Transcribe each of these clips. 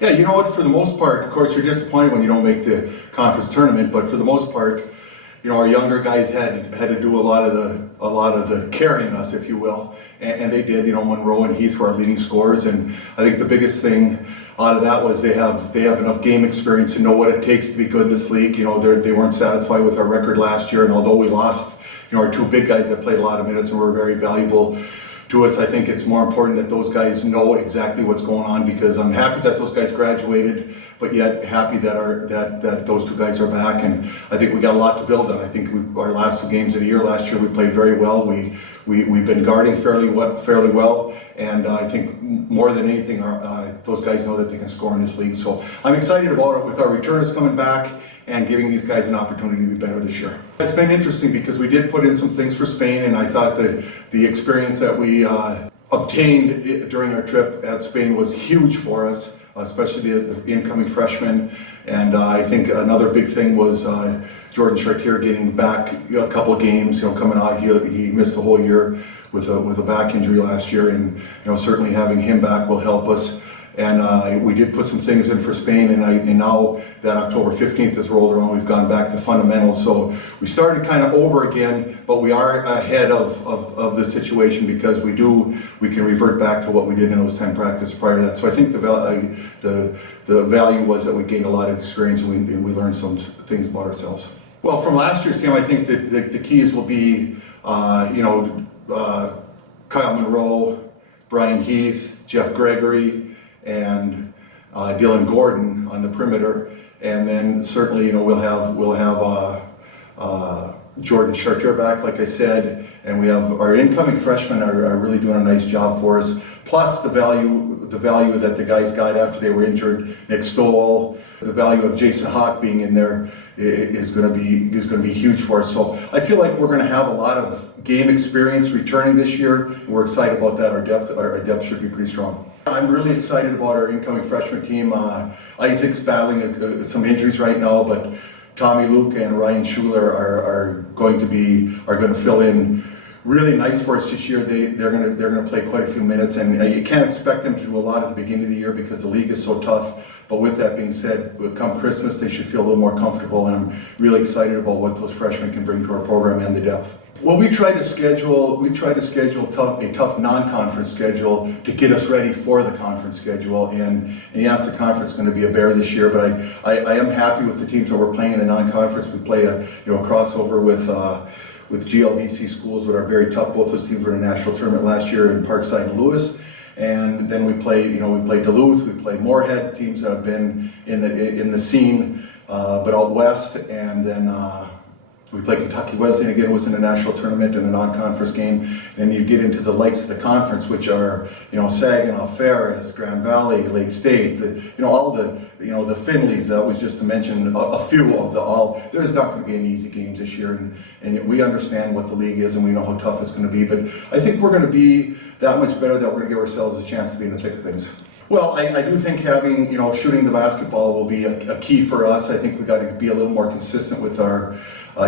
Yeah, you know what, for the most part, of course, you're disappointed when you don't make the conference tournament, but for the most part, our younger guys had to do a lot of the carrying us, if you will, and they did. Monroe and Heath were our leading scorers, and I think the biggest thing out of that was they have enough game experience to know what it takes to be good in this league. They weren't satisfied with our record last year, and although we lost, our two big guys that played a lot of minutes and were very valuable to us, I think it's more important that those guys know exactly what's going on, because I'm happy that those guys graduated, but yet happy that those two guys are back, and I think we got a lot to build on. I think our last two games of the year, last year we played very well. We've been guarding fairly well, and I think more than anything, those guys know that they can score in this league. So I'm excited about it with our returners coming back and giving these guys an opportunity to be better this year. It's been interesting because we did put in some things for Spain, and I thought that the experience that we obtained during our trip at Spain was huge for us, especially the incoming freshmen. And I think another big thing was Jordan Chartier getting back a couple of games, coming out. He missed the whole year with a back injury last year, and certainly having him back will help us. And we did put some things in for Spain, and now that October 15th has rolled around, we've gone back to fundamentals. So we started kind of over again, but we are ahead of the situation because we can revert back to what we did in those 10 practices prior to that. So I think the value was that we gained a lot of experience, and we learned some things about ourselves. Well, from last year's team, I think that the keys will be, Kyle Monroe, Brian Heath, Jeff Gregory, and Dylan Gordon on the perimeter, and then certainly we'll have Jordan Chartier back, like I said, and we have our incoming freshmen are really doing a nice job for us. Plus the value that the guys got after they were injured, Nick Stoll, the value of Jason Hawk being in there is going to be huge for us. So I feel like we're going to have a lot of game experience returning this year, and we're excited about that. Our depth should be pretty strong. I'm really excited about our incoming freshman team. Isaac's battling some injuries right now, but Tommy Luke and Ryan Schuler are going to fill in really nice for us this year. They're going to play quite a few minutes, and you can't expect them to do a lot at the beginning of the year because the league is so tough. But with that being said, come Christmas, they should feel a little more comfortable, and I'm really excited about what those freshmen can bring to our program and the depth. Well, we tried to schedule a tough non-conference schedule to get us ready for the conference schedule. And yes, the conference is going to be a bear this year, but I am happy with the teams that we're playing in the non-conference. We play a crossover with GLVC schools that are very tough. Both those teams were in a national tournament last year in Parkside and Lewis. And then we play Duluth, we play Moorhead, teams that have been in the scene, but out west, and then. We play Kentucky Wesleyan, again, was in a national tournament in a non-conference game. And you get into the likes of the conference, which are, Saginaw, Ferris, Grand Valley, Lake State, all the Finleys, that was just to mention a few of all. There's not going to be any easy games this year, and we understand what the league is, and we know how tough it's going to be. But I think we're going to be that much better that we're going to give ourselves a chance to be in the thick of things. Well, I do think having, shooting the basketball will be a key for us. I think we got to be a little more consistent with our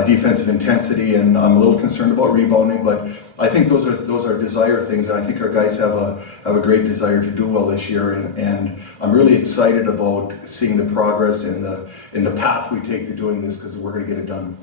defensive intensity, and I'm a little concerned about rebounding, but I think those are desire things, and I think our guys have a great desire to do well this year, and I'm really excited about seeing the progress in the path we take to doing this, because we're going to get it done.